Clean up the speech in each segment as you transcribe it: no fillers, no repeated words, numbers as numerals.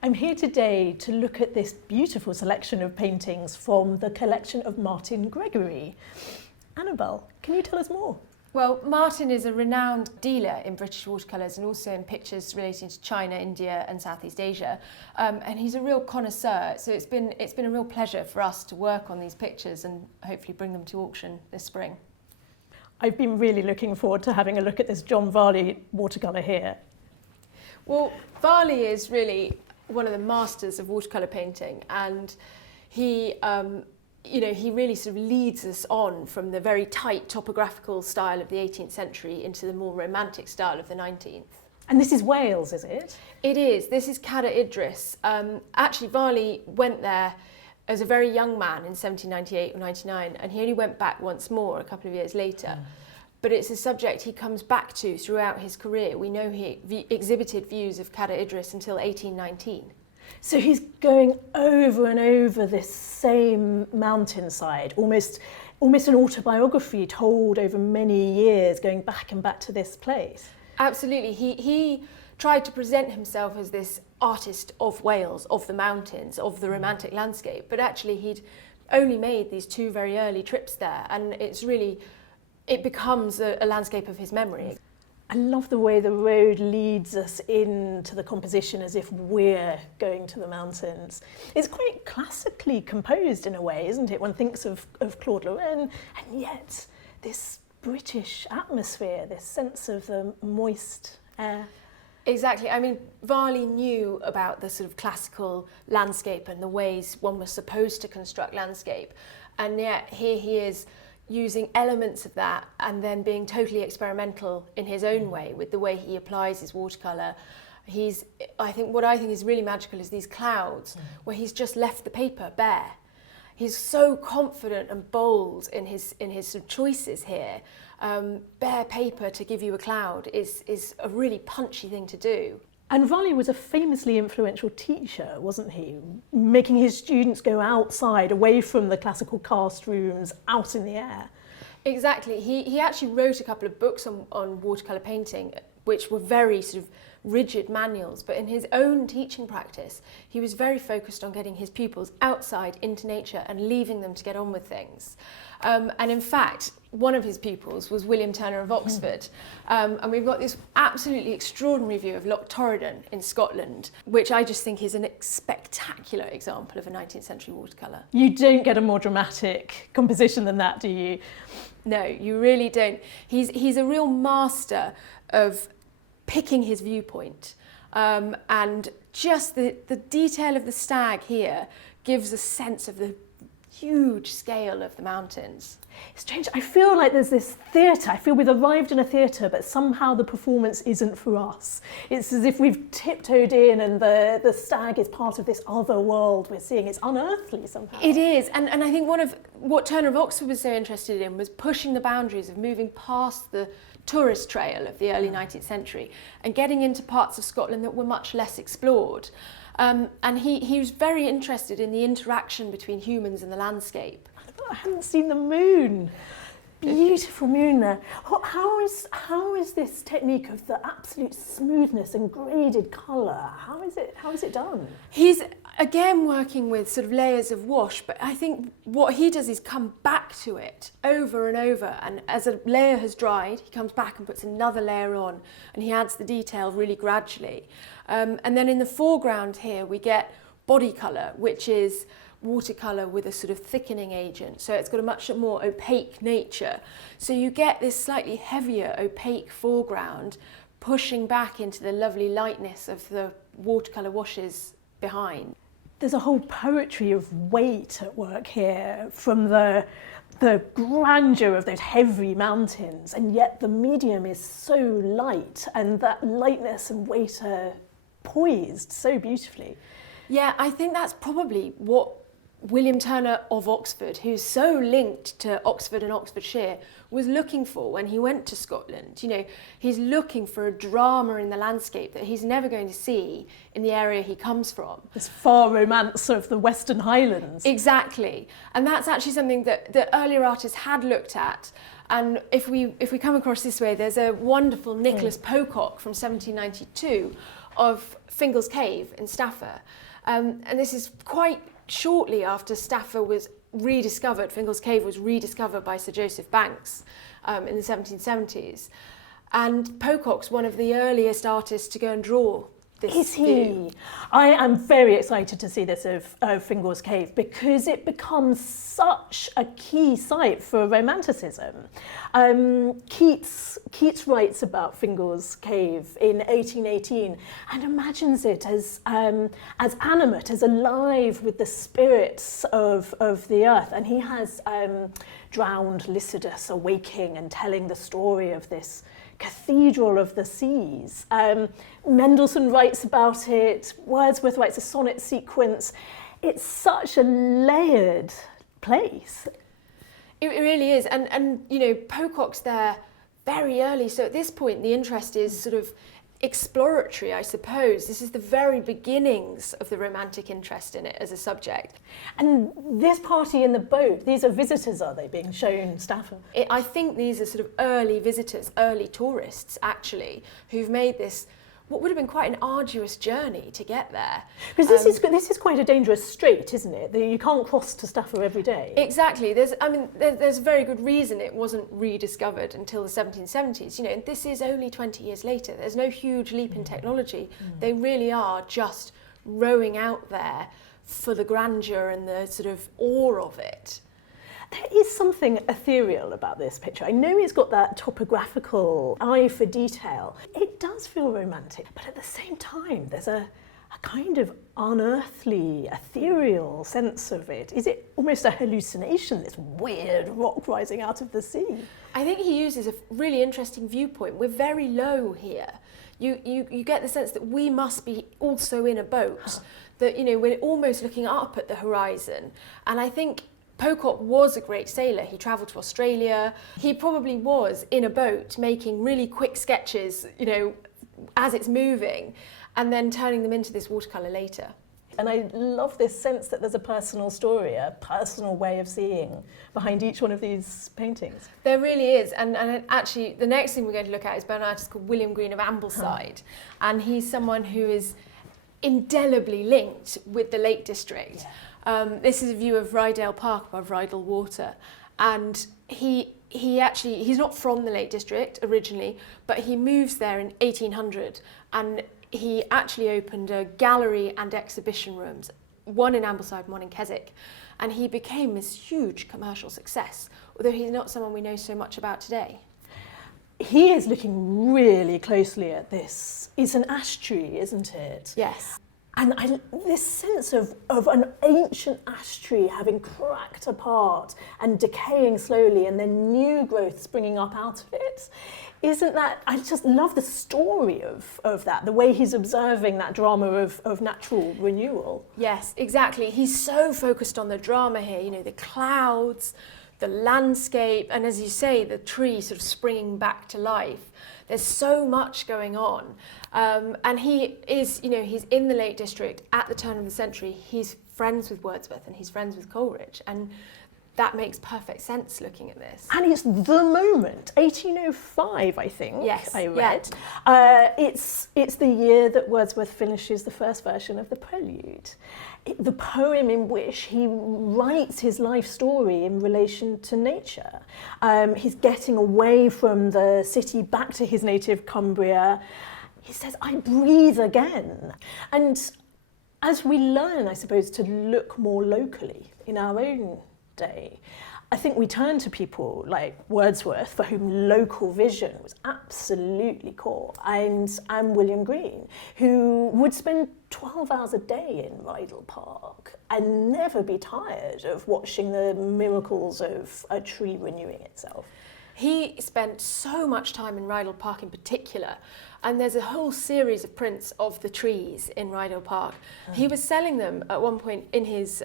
I'm here today to look at this beautiful selection of paintings from the collection of Martyn Gregory. Annabel, can you tell us more? Well, Martyn is a renowned dealer in British watercolours and also in pictures relating to China, India and Southeast Asia. And he's a real connoisseur, so it's been a real pleasure for us to work on these pictures and hopefully bring them to auction this spring. I've been really looking forward to having a look at this John Varley watercolour here. Well, Varley is really one of the masters of watercolour painting, and he really sort of leads us on from the very tight topographical style of the 18th century into the more romantic style of the 19th. And this is Wales, is it? It is. This is Cadair Idris. Actually, Varley went there as a very young man in 1798 or 99, and he only went back once more a couple of years later. But it's a subject he comes back to throughout his career. We know he exhibited views of Cadair Idris until 1819. So he's going over and over this same mountainside, almost an autobiography told over many years, going back and back to this place. Absolutely. He tried to present himself as this artist of Wales, of the mountains, of the romantic landscape, but actually he'd only made these two very early trips there, and it becomes a landscape of his memory. I love the way the road leads us into the composition as if we're going to the mountains. It's quite classically composed in a way, isn't it? One thinks of Claude Lorraine, and yet this British atmosphere, this sense of the moist air. Exactly. I mean, Varley knew about the sort of classical landscape and the ways one was supposed to construct landscape, and yet here he is using elements of that and then being totally experimental in his own way with the way he applies his watercolour. What I think is really magical is these clouds where he's just left the paper bare. He's so confident and bold in his sort of choices here. Bare paper to give you a cloud is a really punchy thing to do. And Varley was a famously influential teacher, wasn't he? Making his students go outside, away from the classical cast rooms, out in the air. Exactly. He actually wrote a couple of books on watercolour painting, which were very sort of rigid manuals, but in his own teaching practice, he was very focused on getting his pupils outside into nature and leaving them to get on with things. And in fact, one of his pupils was William Turner of Oxford. And we've got this absolutely extraordinary view of Loch Torridon in Scotland, which I just think is a spectacular example of a 19th century watercolour. You don't get a more dramatic composition than that, do you? No, you really don't. He's a real master of picking his viewpoint. And just the detail of the stag here gives a sense of the huge scale of the mountains. It's strange. I feel like there's this theatre. I feel we've arrived in a theatre, but somehow the performance isn't for us. It's as if we've tiptoed in and the stag is part of this other world we're seeing. It's unearthly somehow. It is. And I think what Turner of Oxford was so interested in was pushing the boundaries of moving past the tourist trail of the early 19th century and getting into parts of Scotland that were much less explored. And he was very interested in the interaction between humans and the landscape. I haven't seen the moon. Beautiful moon there. How is this technique of the absolute smoothness and graded colour? How is it done? He's again working with sort of layers of wash, but I think what he does is come back to it over and over, and as a layer has dried, he comes back and puts another layer on, and he adds the detail really gradually. And then in the foreground here we get body colour, which is watercolour with a sort of thickening agent, so it's got a much more opaque nature. So you get this slightly heavier opaque foreground pushing back into the lovely lightness of the watercolour washes behind. There's a whole poetry of weight at work here, from the grandeur of those heavy mountains, and yet the medium is so light, and that lightness and weight are poised so beautifully. Yeah, I think that's probably what William Turner of Oxford, who's so linked to Oxford and Oxfordshire, was looking for when he went to Scotland. You know, he's looking for a drama in the landscape that he's never going to see in the area he comes from. This far romance of the Western Highlands. Exactly. And that's actually something that the earlier artists had looked at. And if we come across this way, there's a wonderful Nicholas Pocock from 1792 of Fingal's Cave in Stafford. And this is quite shortly after Stafford was rediscovered. Fingal's Cave was rediscovered by Sir Joseph Banks in the 1770s. And Pocock's one of the earliest artists to go and draw this. Is he? view. I am very excited to see this of Fingal's Cave because it becomes such a key site for Romanticism. Keats writes about Fingal's Cave in 1818 and imagines it as animate, as alive with the spirits of the earth. And he has drowned Lycidas awaking and telling the story of this cathedral of the seas. Mendelssohn writes about it, Wordsworth writes a sonnet sequence. It's such a layered place. It really is. And you know, Pocock's there very early. So at this point, the interest is sort of exploratory, I suppose. This is the very beginnings of the romantic interest in it as a subject. And this party in the boat, these are visitors, are they, being shown Stafford? I think these are sort of early visitors, early tourists, actually, who've made this, what would have been quite an arduous journey to get there. Because this is quite a dangerous strait, isn't it? You can't cross to Stafford every day. Exactly. There's a very good reason it wasn't rediscovered until the 1770s. You know, and this is only 20 years later. There's no huge leap in technology. They really are just rowing out there for the grandeur and the sort of awe of it. There is something ethereal about this picture. I know it's got that topographical eye for detail. It does feel romantic, but at the same time, there's a kind of unearthly, ethereal sense of it. Is it almost a hallucination, this weird rock rising out of the sea? I think he uses a really interesting viewpoint. We're very low here. You get the sense that we must be also in a boat, that, you know, we're almost looking up at the horizon. And I think Pocock was a great sailor. He travelled to Australia. He probably was in a boat making really quick sketches, you know, as it's moving, and then turning them into this watercolour later. And I love this sense that there's a personal story, a personal way of seeing behind each one of these paintings. There really is. And actually, the next thing we're going to look at is by an artist called William Green of Ambleside. And he's someone who is indelibly linked with the Lake District. Yeah. This is a view of Rydale Park above Rydal Water, and he's not from the Lake District originally, but he moves there in 1800, and he actually opened a gallery and exhibition rooms, one in Ambleside and one in Keswick, and he became this huge commercial success, although he's not someone we know so much about today. He is looking really closely at this. It's an ash tree, isn't it? Yes. And this sense of an ancient ash tree having cracked apart and decaying slowly and then new growth springing up out of it, isn't that, I just love the story of that, the way he's observing that drama of natural renewal. Yes, exactly. He's so focused on the drama here, you know, the clouds, the landscape, and as you say, the tree sort of springing back to life. There's so much going on. And he is, you know, he's in the Lake District at the turn of the century. He's friends with Wordsworth and he's friends with Coleridge. And that makes perfect sense looking at this. And it's the moment, 1805, I think, yes, I read. Yeah. It's the year that Wordsworth finishes the first version of the Prelude. The poem in which he writes his life story in relation to nature. He's getting away from the city back to his native Cumbria. He says, I breathe again. And as we learn, I suppose, to look more locally in our own day, I think we turn to people like Wordsworth, for whom local vision was absolutely core, and William Green, who would spend 12 hours a day in Rydal Park and never be tired of watching the miracles of a tree renewing itself. He spent so much time in Rydal Park in particular, and there's a whole series of prints of the trees in Rydal Park. He was selling them at one point in his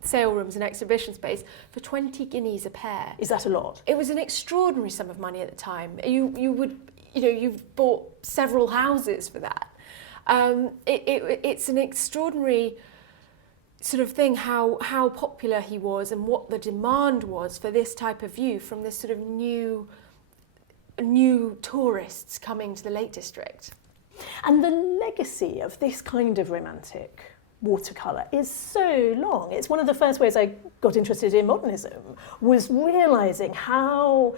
sale rooms and exhibition space for 20 guineas a pair. Is that a lot? It was an extraordinary sum of money at the time. You've bought several houses for that. It's an extraordinary sort of thing how popular he was and what the demand was for this type of view from this sort of new tourists coming to the Lake District. And the legacy of this kind of romantic watercolour is so long. It's one of the first ways I got interested in modernism, was realising how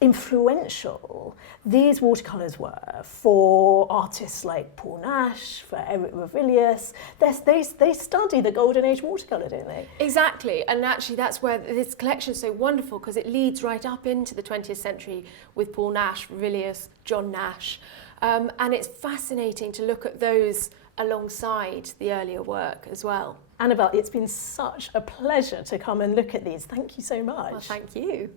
influential these watercolours were for artists like Paul Nash, for Eric Ravilius. They study the Golden Age watercolour, don't they? Exactly, and actually that's where this collection is so wonderful, because it leads right up into the 20th century with Paul Nash, Ravilius, John Nash, and it's fascinating to look at those alongside the earlier work as well. Annabel, it's been such a pleasure to come and look at these. Thank you so much. Well, thank you.